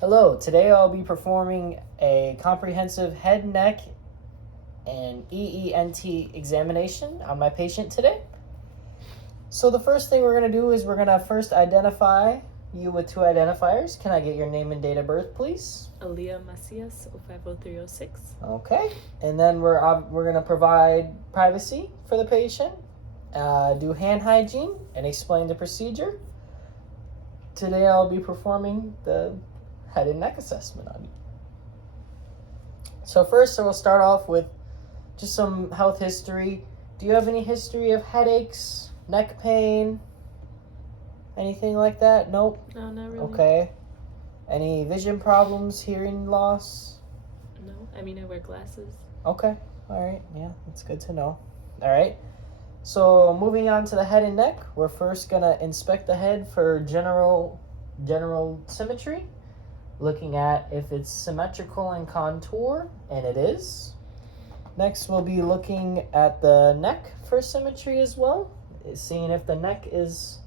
Hello, today I'll be performing a comprehensive head, neck, and EENT examination on my patient today. So the first thing we're going to do is we're going to first identify you with two identifiers. Can I get your name and date of birth, please? Aaliyah Macias, 050306. Okay, and then we're going to provide privacy for the patient, do hand hygiene, and explain the procedure. Today I'll be performing the head and neck assessment on you. So first, we'll start off with just some health history. Do you have any history of headaches, neck pain, anything like that? Nope. No, not really. Okay. Any vision problems, hearing loss? No, I mean I wear glasses. Okay. All right. Yeah, that's good to know. All right. So moving on to the head and neck, we're first gonna inspect the head for general symmetry, looking at if it's symmetrical in contour, and it is. Next, we'll be looking at the neck for symmetry as well, seeing if the neck is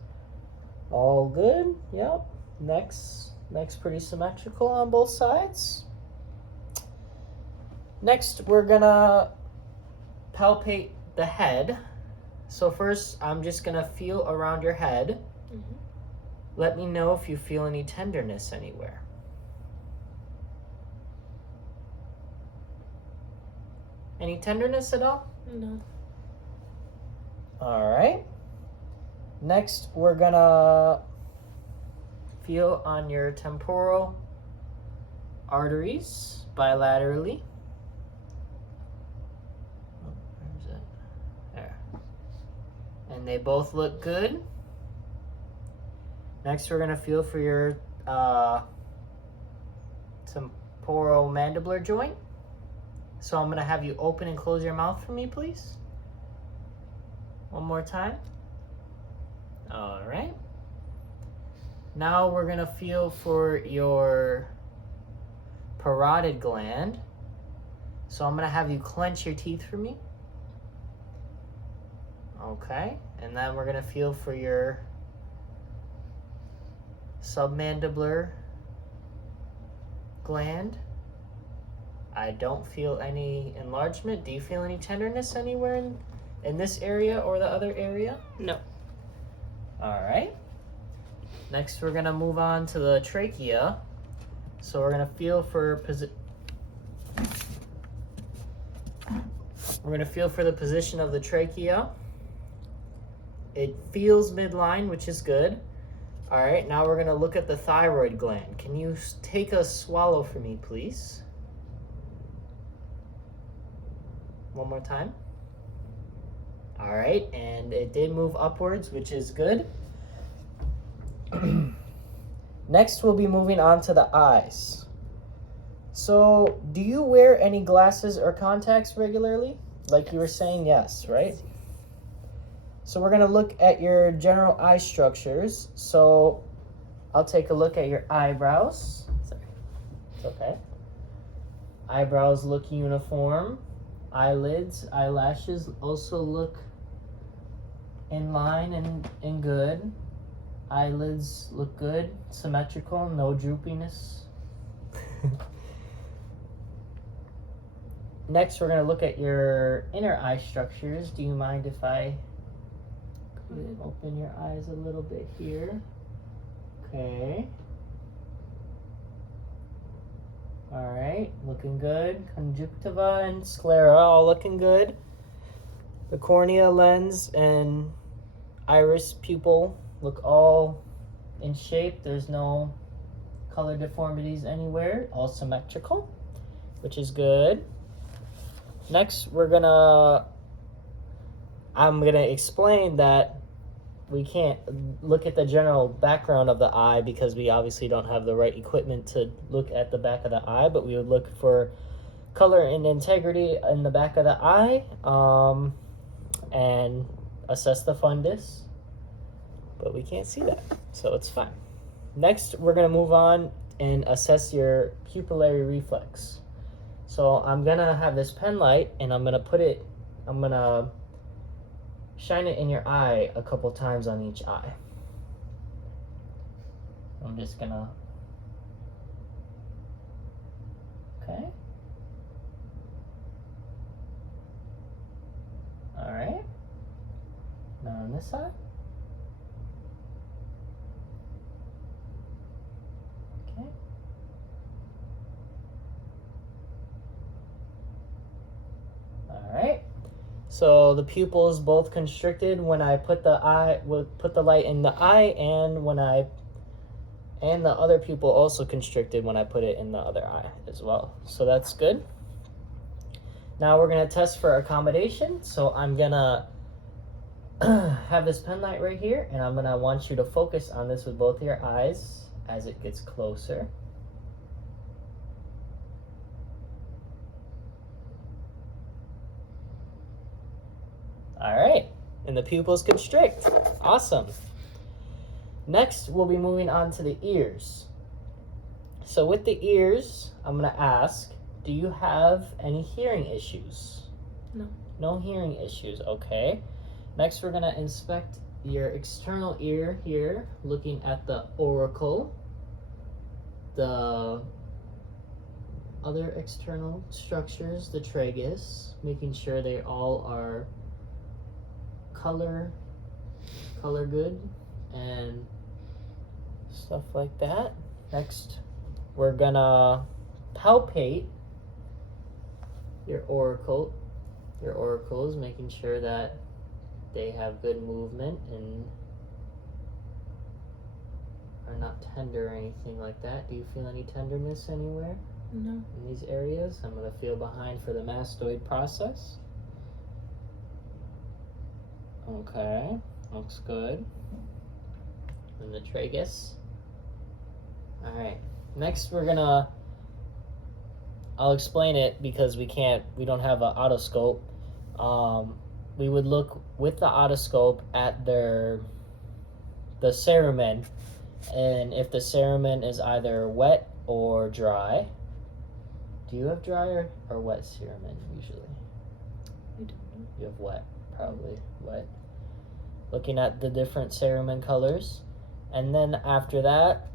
all good. Yep, neck's pretty symmetrical on both sides. Next, we're gonna palpate the head. So first, I'm just gonna feel around your head. Mm-hmm. Let me know if you feel any tenderness anywhere. Any tenderness at all? No. All right. Next, we're gonna feel on your temporal arteries bilaterally. Oh, where's it? There. And they both look good. Next, we're gonna feel for your temporal mandibular joint. So I'm gonna have you open and close your mouth for me, please. One more time. All right. Now we're gonna feel for your parotid gland. So I'm gonna have you clench your teeth for me. Okay. And then we're gonna feel for your submandibular gland. I don't feel any enlargement. Do you feel any tenderness anywhere in this area or the other area? No. All right. Next, we're gonna move on to the trachea. So we're gonna feel for the position of the trachea. It feels midline, which is good. All right. Now we're gonna look at the thyroid gland. Can you take a swallow for me, please? One more time. All right, and it did move upwards, which is good. Next, we'll be moving on to the eyes. So, do you wear any glasses or contacts regularly? Like you were saying, yes, right? So we're gonna look at your general eye structures. So, I'll take a look at your eyebrows. Sorry. It's okay. Eyebrows look uniform. Eyelids, eyelashes also look in line and good. Eyelids look good, symmetrical, no droopiness. Next, we're going to look at your inner eye structures. Do you mind if I open your eyes a little bit here? Okay. All right, looking good. Conjunctiva and sclera all looking good. The cornea, lens, and iris pupil look all in shape. There's no color deformities anywhere. All symmetrical, which is good. Next, I'm gonna explain that we can't look at the general background of the eye because we obviously don't have the right equipment to look at the back of the eye, but we would look for color and integrity in the back of the eye, and assess the fundus, but we can't see that, so it's fine. Next, we're gonna move on and assess your pupillary reflex. So I'm gonna have this pen light and I'm gonna shine it in your eye a couple times on each eye. I'm just gonna this side. Okay. All right. So the pupils both constricted when I put the light in the eye, and the other pupil also constricted when I put it in the other eye as well. So that's good. Now we're gonna test for accommodation. So I'm gonna have this pen light right here, and I'm gonna want you to focus on this with both of your eyes as it gets closer. All right, and the pupils constrict. Awesome. Next, we'll be moving on to the ears. So with the ears, I'm gonna ask, do you have any hearing issues? No. No hearing issues, okay. Next, we're gonna inspect your external ear here, looking at the auricle, the other external structures, the tragus, making sure they all are color good and stuff like that. Next, we're gonna palpate your auricles, making sure that they have good movement and are not tender or anything like that. Do you feel any tenderness anywhere? No. In these areas? I'm gonna feel behind for the mastoid process. Okay, looks good. And the tragus. Alright, next I'll explain it because we don't have an otoscope. We would look with the otoscope at the cerumen, and if the cerumen is either wet or dry. Do you have dry or wet cerumen usually? I don't know. You have wet, probably wet. Looking at the different cerumen colors, and then after that,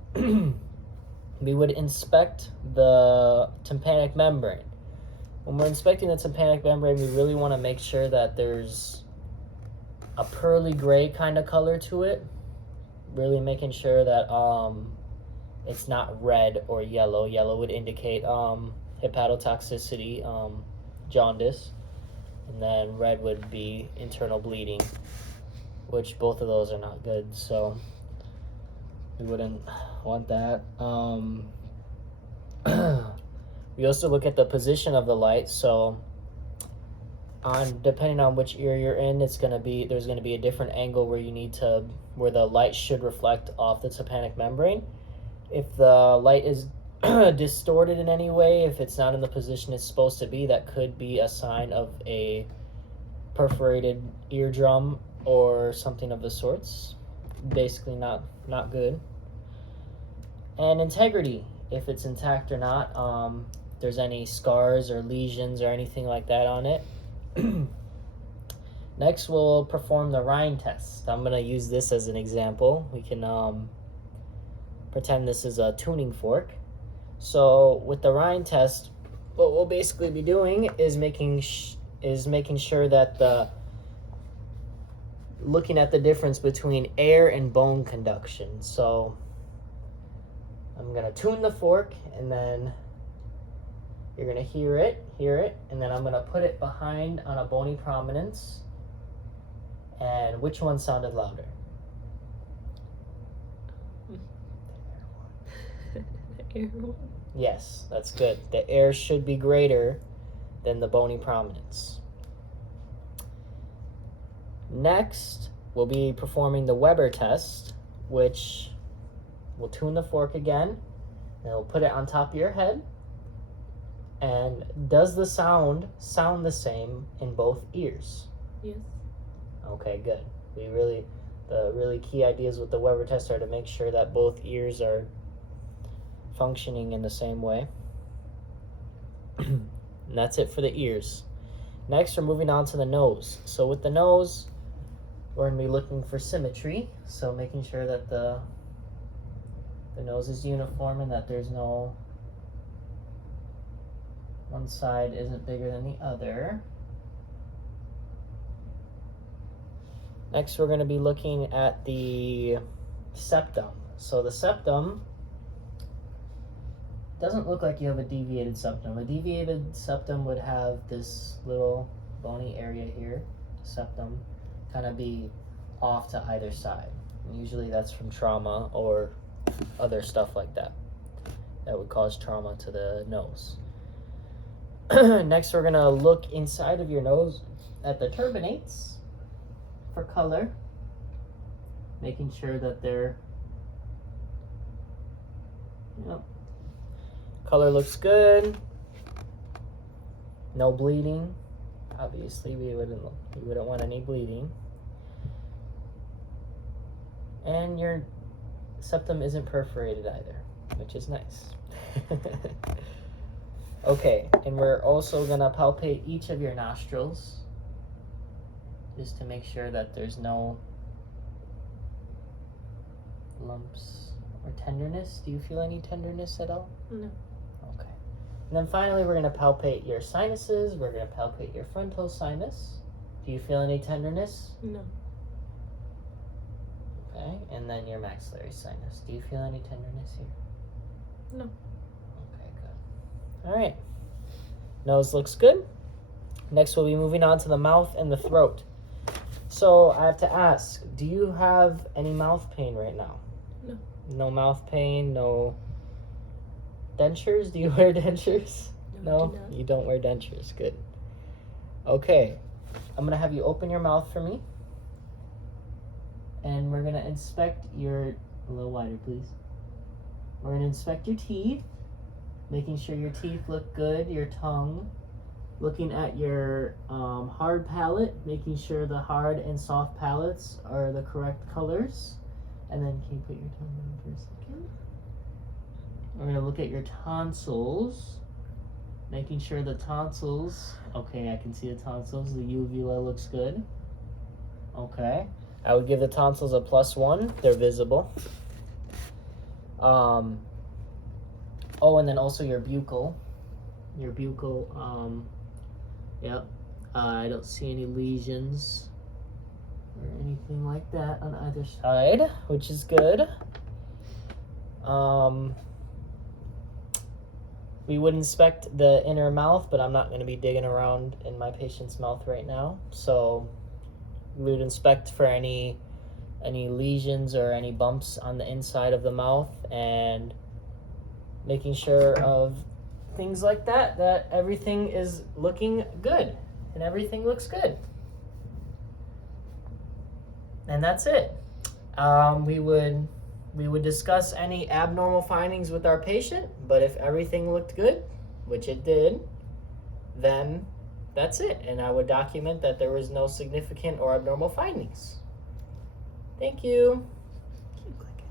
we would inspect the tympanic membrane. When we're inspecting the tympanic membrane, we really want to make sure that there's a pearly gray kind of color to it. Really making sure that it's not red or yellow. Yellow would indicate hepatotoxicity, jaundice, and then red would be internal bleeding, which both of those are not good, so we wouldn't want that. We also look at the position of the light, so depending on which ear you're in, there's gonna be a different angle where the light should reflect off the tympanic membrane. If the light is distorted in any way, if it's not in the position it's supposed to be, that could be a sign of a perforated eardrum or something of the sorts. Basically not good. And integrity, if it's intact or not, if there's any scars or lesions or anything like that on it. Next, we'll perform the Rhine test. I'm going to use this as an example. We can pretend this is a tuning fork. So with the Rhine test, what we'll basically be doing is making sure that looking at the difference between air and bone conduction. So I'm going to tune the fork, and then you're going to hear it, and then I'm going to put it behind on a bony prominence. And which one sounded louder? The air one. Yes, that's good. The air should be greater than the bony prominence. Next, we'll be performing the Weber test, which we'll tune the fork again, and we'll put it on top of your head. And does the sound the same in both ears? Yes. Okay, good. The really key ideas with the Weber test are to make sure that both ears are functioning in the same way. And that's it for the ears. Next, we're moving on to the nose. So with the nose, we're going to be looking for symmetry. So making sure that the nose is uniform and that there's no one side isn't bigger than the other. Next, we're going to be looking at the septum. So the septum doesn't look like you have a deviated septum. A deviated septum would have this little bony area here, septum, kind of be off to either side. And usually that's from trauma or other stuff like that would cause trauma to the nose. Next, we're going to look inside of your nose at the turbinates for color, making sure that they're, yep, color looks good, no bleeding. Obviously, we wouldn't want any bleeding, and your septum isn't perforated either, which is nice. Okay, and we're also gonna palpate each of your nostrils just to make sure that there's no lumps or tenderness. Do you feel any tenderness at all? No. Okay. And then finally, we're gonna palpate your sinuses. We're gonna palpate your frontal sinus. Do you feel any tenderness? No. Okay, and then your maxillary sinus. Do you feel any tenderness here? No. Okay, good. All right. Nose looks good. Next, we'll be moving on to the mouth and the throat. So I have to ask, do you have any mouth pain right now? No. No mouth pain, no dentures? Do you wear dentures? No, I do not. You don't wear dentures. Good. Okay. I'm going to have you open your mouth for me. And we're going to inspect your, a little wider, please. We're going to inspect your teeth, making sure your teeth look good, your tongue, looking at your hard palate, making sure the hard and soft palates are the correct colors. And then can you put your tongue down for a second? We're going to look at your tonsils, making sure the tonsils, okay, I can see the tonsils, the uvula looks good. Okay. I would give the tonsils a +1. They're visible. Oh, and then also your buccal. Your buccal, yep. I don't see any lesions or anything like that on either side, which is good. We would inspect the inner mouth, but I'm not going to be digging around in my patient's mouth right now. So we would inspect for any lesions or any bumps on the inside of the mouth, and making sure of things like that everything is looking good and everything looks good. And that's it. We would discuss any abnormal findings with our patient, but if everything looked good, which it did, then that's it. And I would document that there was no significant or abnormal findings. Thank you. Keep clicking.